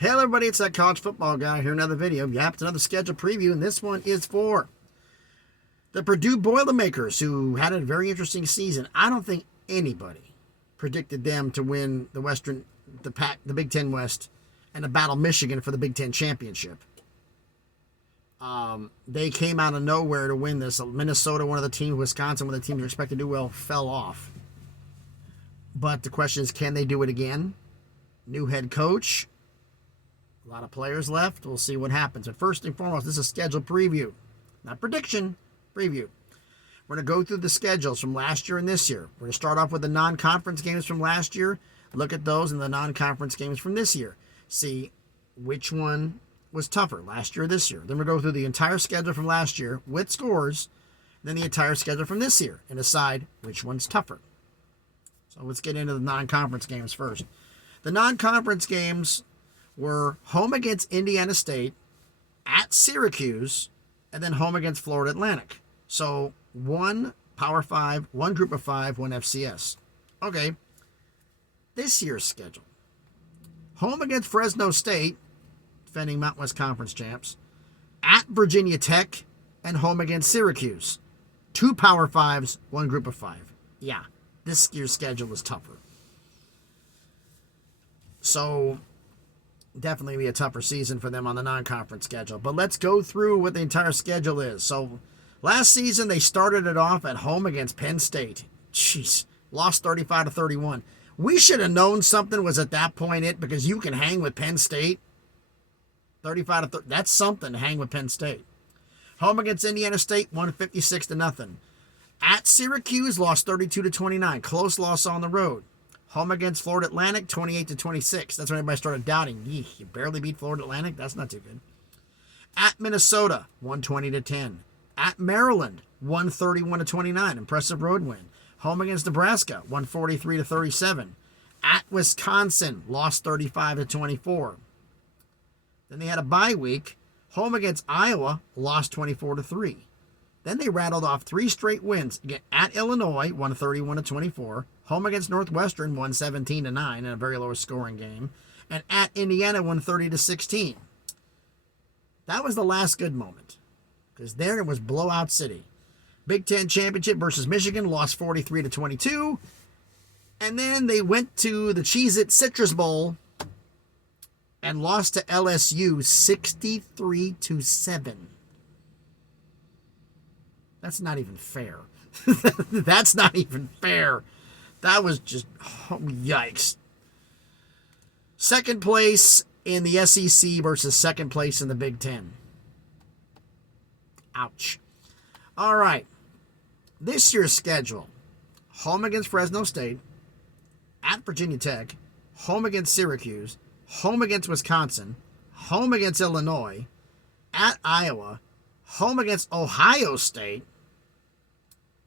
Hello everybody, it's that college football guy here, another video. Yep, it's another schedule preview, and this one is for the Purdue Boilermakers, who had a very interesting season. I don't think anybody predicted them to win the Big Ten West, and to battle Michigan for the Big Ten Championship. They came out of nowhere to win this. Minnesota, one of the teams, Wisconsin, one of the teams expected to do well, fell off. But the question is, can they do it again? New head coach. A lot of players left. We'll see what happens. But first and foremost, this is a schedule preview. Not prediction, preview. We're going to go through the schedules from last year and this year. We're going to start off with the non-conference games from last year. Look at those and the non-conference games from this year. See which one was tougher, last year or this year. Then we'll go through the entire schedule from last year with scores, then the entire schedule from this year, and decide which one's tougher. So let's get into the non-conference games first. The non-conference games were home against Indiana State, at Syracuse, and then home against Florida Atlantic. So one Power 5, one Group of 5, one FCS. Okay, this year's schedule. Home against Fresno State, defending Mountain West Conference champs, at Virginia Tech, and home against Syracuse. Two Power 5s, one Group of 5. Yeah, this year's schedule is tougher. So definitely be a tougher season for them on the non-conference schedule. But let's go through what the entire schedule is. So last season, they started it off at home against Penn State. Jeez, lost 35-31. We should have known something was at that point because you can hang with Penn State. 35-30. That's something to hang with Penn State. Home against Indiana State, won 56-0. At Syracuse, lost 32-29. Close loss on the road. Home against Florida Atlantic, 28-26. That's when everybody started doubting. You barely beat Florida Atlantic? That's not too good. At Minnesota, 120-10. At Maryland, 131-29. Impressive road win. Home against Nebraska, 143-37. At Wisconsin, lost 35-24. Then they had a bye week. Home against Iowa, lost 24-3. Then they rattled off 3 straight wins. Again, at Illinois, 131-24. Home against Northwestern, 117-9 in a very low scoring game. And at Indiana, 130-16. That was the last good moment, because there it was blowout city. Big Ten Championship versus Michigan, lost 43-22. And then they went to the Cheez-It Citrus Bowl and lost to LSU 63-7. That's not even fair. That's not even fair. That was just, yikes. Second place in the SEC versus second place in the Big Ten. Ouch. All right. This year's schedule. Home against Fresno State. At Virginia Tech. Home against Syracuse. Home against Wisconsin. Home against Illinois. At Iowa. Home against Ohio State.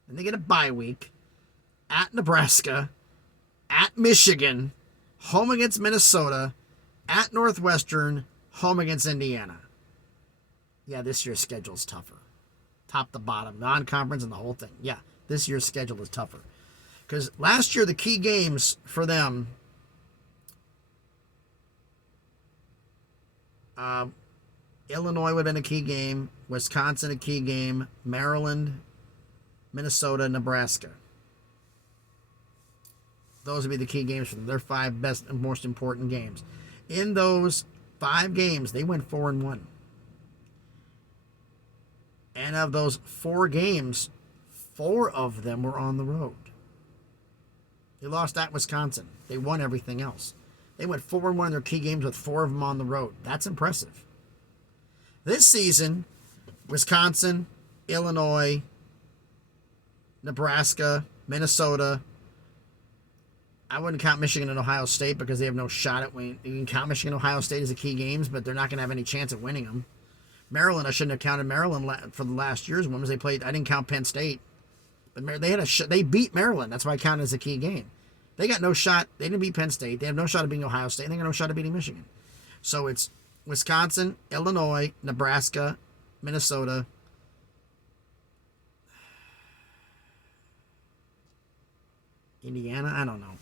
And they get a bye week. At Nebraska. At Michigan. Home against Minnesota. At Northwestern. Home against Indiana. Yeah, this year's schedule is tougher. Top to bottom. Non-conference and the whole thing. Yeah, this year's schedule is tougher. Because last year, the key games for them... Illinois would have been a key game. Wisconsin a key game. Maryland, Minnesota, Nebraska. Those would be the key games for them. Their 5 best and most important games. In those 5 games, they went 4-1. And of those 4 games, 4 of them were on the road. They lost at Wisconsin. They won everything else. They went 4-1 in their key games with 4 of them on the road. That's impressive. This season, Wisconsin, Illinois, Nebraska, Minnesota. I wouldn't count Michigan and Ohio State because they have no shot at winning. You can count Michigan and Ohio State as the key games, but they're not going to have any chance at winning them. Maryland, I shouldn't have counted Maryland for the last year's one because they played. I didn't count Penn State, but they beat Maryland. That's why I counted as a key game. They got no shot. They didn't beat Penn State. They have no shot at beating Ohio State. And they got no shot at beating Michigan. So it's Wisconsin, Illinois, Nebraska, Minnesota. Indiana, I don't know.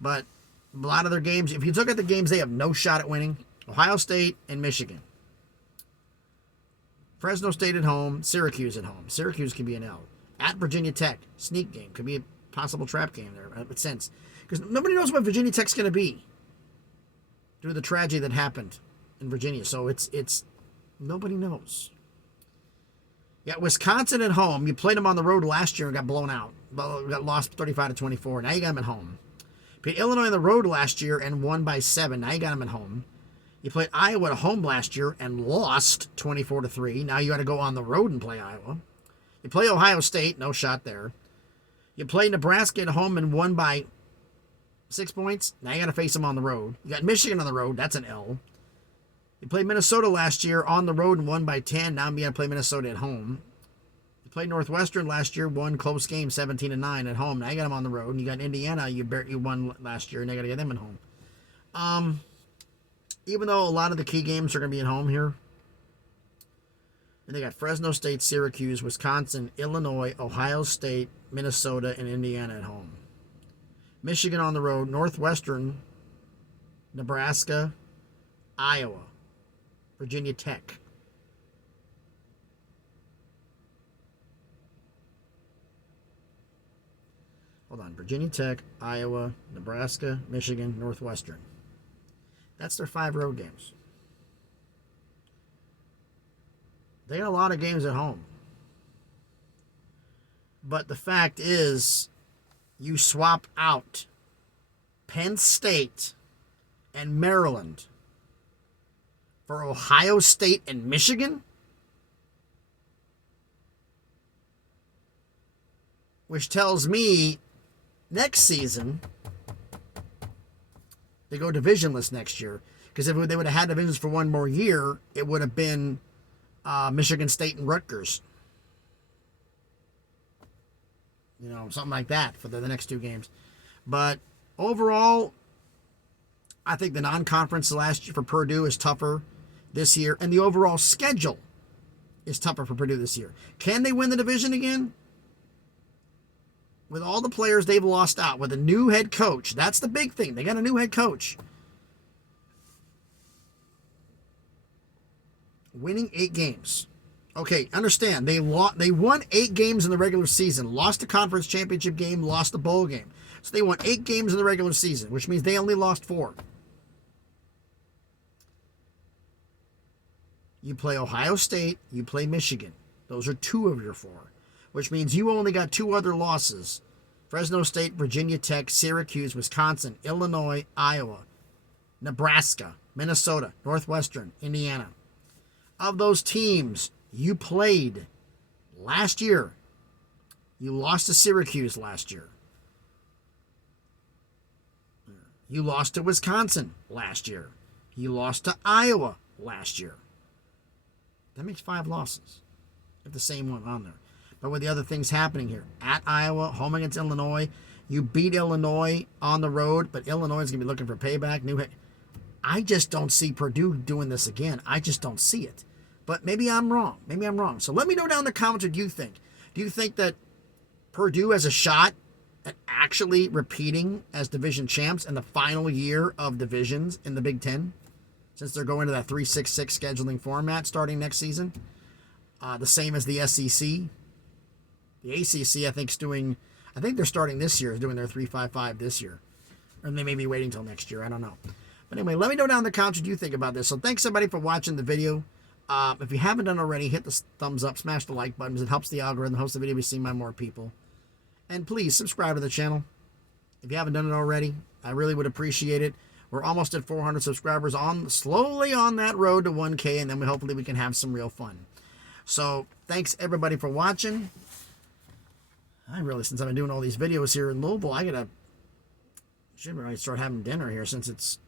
But a lot of their games, if you look at the games they have no shot at winning, Ohio State and Michigan. Fresno State at home, Syracuse at home. Syracuse can be an L. At Virginia Tech, sneak game. Could be a possible trap game there, in a sense. Because nobody knows what Virginia Tech's going to be due to the tragedy that happened in Virginia. So it's nobody knows. You got Wisconsin at home. You played them on the road last year and got blown out. Got lost 35-24. Now you got them at home. Played Illinois on the road last year and won by 7. Now you got them at home. You played Iowa at home last year and lost 24-3. Now you got to go on the road and play Iowa. You play Ohio State. No shot there. You play Nebraska at home and won by 6 points. Now you got to face them on the road. You got Michigan on the road. That's an L. You played Minnesota last year on the road and won by 10. Now you got to play Minnesota at home. You played Northwestern last year, won close game, 17-9 at home. Now you got them on the road. And you got Indiana. You won last year, and you got to get them at home. Even though a lot of the key games are going to be at home here, and they got Fresno State, Syracuse, Wisconsin, Illinois, Ohio State, Minnesota, and Indiana at home. Michigan on the road, Northwestern, Nebraska, Iowa, Virginia Tech. Hold on. Virginia Tech, Iowa, Nebraska, Michigan, Northwestern. That's their 5 road games. They got a lot of games at home. But the fact is, you swap out Penn State and Maryland for Ohio State and Michigan, which tells me next season they go divisionless next year. Because if they would have had divisions for one more year, it would have been Michigan State and Rutgers. Something like that for the next 2 games. But overall, I think the non-conference last year for Purdue is tougher this year. And the overall schedule is tougher for Purdue this year. Can they win the division again? With all the players they've lost out, with a new head coach. That's the big thing. They got a new head coach. Winning 8 games. Okay, understand. They won 8 games in the regular season. Lost the conference championship game, lost the bowl game. So they won 8 games in the regular season, which means they only lost 4. You play Ohio State, you play Michigan. Those are 2 of your 4. Which means you only got 2 other losses. Fresno State, Virginia Tech, Syracuse, Wisconsin, Illinois, Iowa, Nebraska, Minnesota, Northwestern, Indiana. Of those teams you played last year, you lost to Syracuse last year. You lost to Wisconsin last year. You lost to Iowa last year. That makes 5 losses. You have the same one on there. But with the other things happening here, at Iowa, home against Illinois, you beat Illinois on the road, but Illinois is going to be looking for payback. I just don't see Purdue doing this again. I just don't see it. But maybe I'm wrong. So let me know down in the comments what you think. Do you think that Purdue has a shot at actually repeating as division champs in the final year of divisions in the Big Ten? Since they're going to that 3-6-6 scheduling format starting next season. The same as the SEC. The ACC, I think they're starting this year, doing their 3-5-5 this year. Or they may be waiting until next year. I don't know. But anyway, let me know down in the comments what you think about this. So thanks, everybody, for watching the video. If you haven't done already, hit the thumbs up, smash the like buttons. It helps the algorithm, helps the video be seen by more people. And please subscribe to the channel. If you haven't done it already, I really would appreciate it. We're almost at 400 subscribers, slowly on that road to 1K, and then hopefully we can have some real fun. So thanks, everybody, for watching. Since I've been doing all these videos here in Louisville, should really start having dinner here since it's,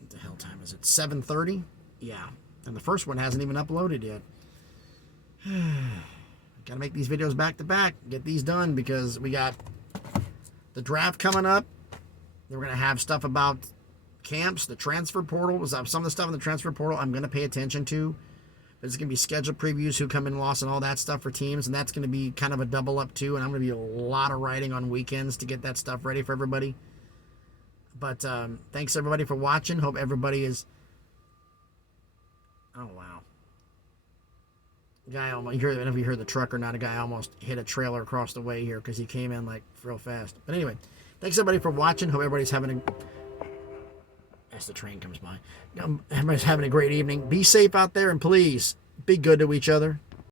what the hell time is it? 7:30? Yeah. And the first one hasn't even uploaded yet. Gotta make these videos back to back, get these done, because we got the draft coming up. Then we're gonna have stuff about camps, the transfer portal. Some of the stuff in the transfer portal I'm gonna pay attention to. There's going to be schedule previews, who come in, lost, and all that stuff for teams, and that's going to be kind of a double up too, and I'm going to be a lot of writing on weekends to get that stuff ready for everybody. But thanks, everybody, for watching. Hope everybody is Oh, wow. Guy almost, I don't know if you heard the truck or not, a guy almost hit a trailer across the way here because he came in like real fast. But anyway, thanks everybody for watching. Hope everybody's having a, as the train comes by, everybody's having a great evening. Be safe out there, and please be good to each other.